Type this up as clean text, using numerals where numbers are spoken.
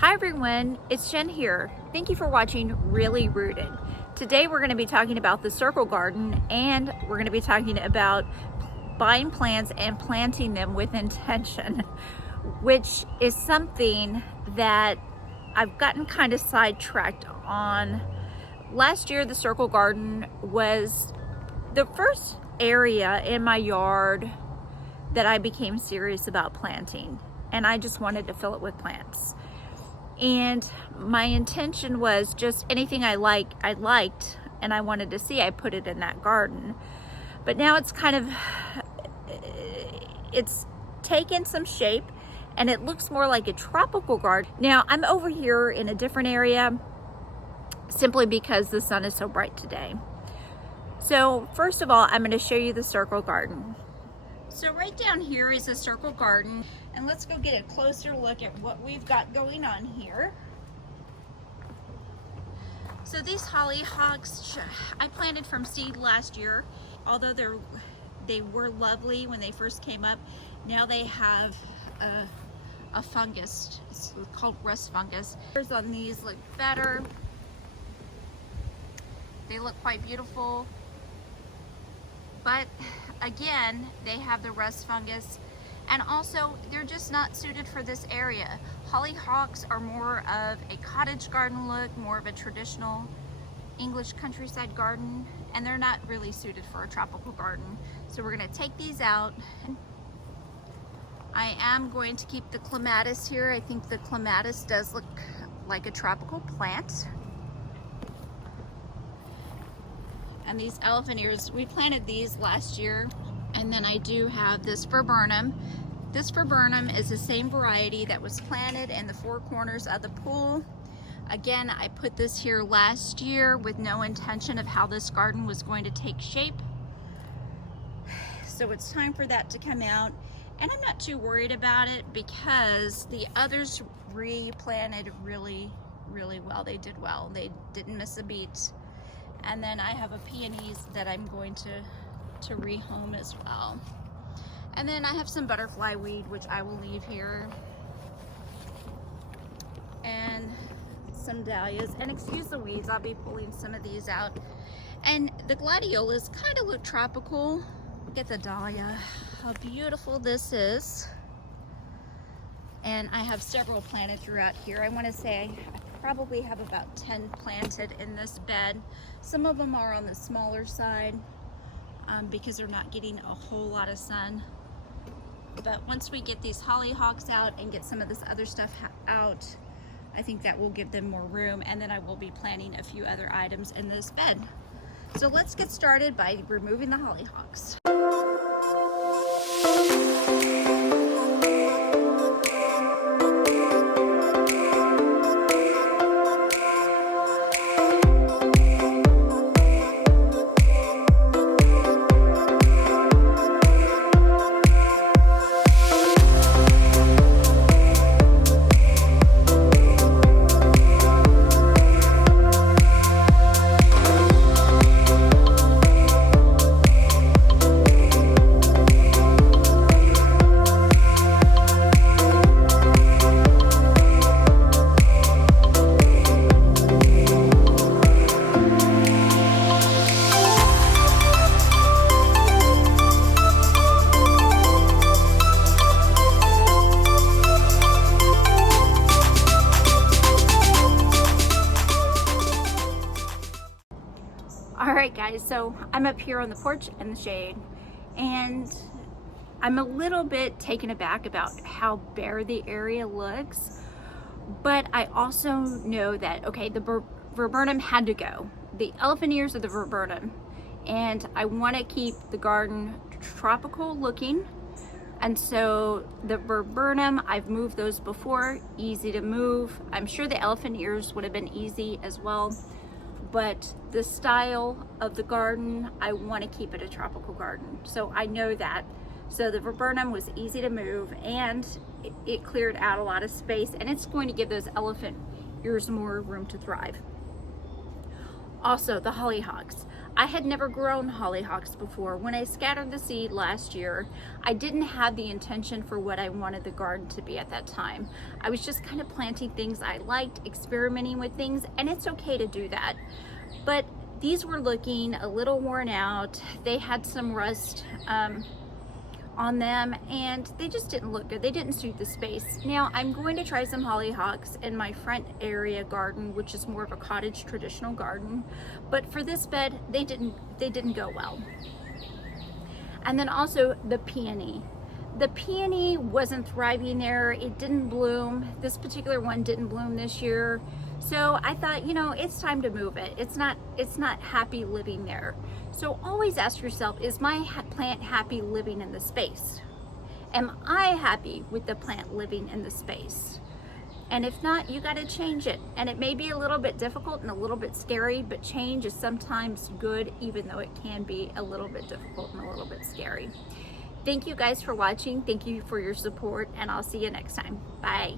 Hi everyone, it's Jen here. Thank you for watching Really Rooted. Today we're going to be talking about the circle garden, and we're going to be talking about buying plants and planting them with intention, which is something that I've gotten kind of sidetracked on. Last year the circle garden was the first area in my yard that I became serious about planting, and I just wanted to fill it with plants. And my intention was just anything I liked and I wanted to see, I put it in that garden. But now it's it's taken some shape and it looks more like a tropical garden. Now I'm over here in a different area simply because the sun is so bright today. So first of all, I'm going to show you the circle garden. So right down here is a circle garden, and let's go get a closer look at what we've got going on here. So these hollyhocks I planted from seed last year. Although they were lovely when they first came up, now they have a fungus. It's called rust fungus. Colors on these look better. They look quite beautiful. But again, they have the rust fungus, and also they're just not suited for this area. Hollyhocks are more of a cottage garden look, more of a traditional English countryside garden, and they're not really suited for a tropical garden. So we're going to take these out. I am going to keep the clematis here. I think the clematis does look like a tropical plant. And these elephant ears, we planted these last year. And then I do have this viburnum. This viburnum is the same variety that was planted in the four corners of the pool. Again, I put this here last year with no intention of how this garden was going to take shape. So it's time for that to come out. And I'm not too worried about it because the others replanted really, really well. They did well. They didn't miss a beat. And then I have a peonies that I'm going to rehome as well. And then I have some butterfly weed, which I will leave here. And some dahlias. And excuse the weeds, I'll be pulling some of these out. And the gladiolas kind of look tropical. Look at the dahlia, how beautiful this is. And I have several planted throughout here. I want to say I probably have about 10 planted in this bed. Some of them are on the smaller side because they're not getting a whole lot of sun. But once we get these hollyhocks out and get some of this other stuff out, I think that will give them more room, and then I will be planting a few other items in this bed. So let's get started by removing the hollyhocks. Alright guys, so I'm up here on the porch in the shade, and I'm a little bit taken aback about how bare the area looks, but I also know that, okay, the viburnum had to go. The elephant ears are the viburnum, and I want to keep the garden tropical looking, and so the viburnum, I've moved those before, easy to move. I'm sure the elephant ears would have been easy as well. But the style of the garden, I want to keep it a tropical garden. So I know that. So the viburnum was easy to move, and it cleared out a lot of space, and it's going to give those elephant ears more room to thrive. Also, the hollyhocks. I had never grown hollyhocks before. When I scattered the seed last year, I didn't have the intention for what I wanted the garden to be at that time. I was just kind of planting things I liked, experimenting with things, and it's okay to do that. But these were looking a little worn out. They had some rust on them, and they just didn't look good. They didn't suit the space. Now I'm going to try some hollyhocks in my front area garden, which is more of a cottage traditional garden, but for this bed they didn't go well. And then also the peony. The peony wasn't thriving there. It didn't bloom. This particular one didn't bloom this year. So I thought, you know, it's time to move it. It's not happy living there. So always ask yourself, is my plant happy living in the space? Am I happy with the plant living in the space? And if not, you got to change it. And it may be a little bit difficult and a little bit scary, but change is sometimes good, even though it can be a little bit difficult and a little bit scary. Thank you guys for watching. Thank you for your support, and I'll see you next time. Bye.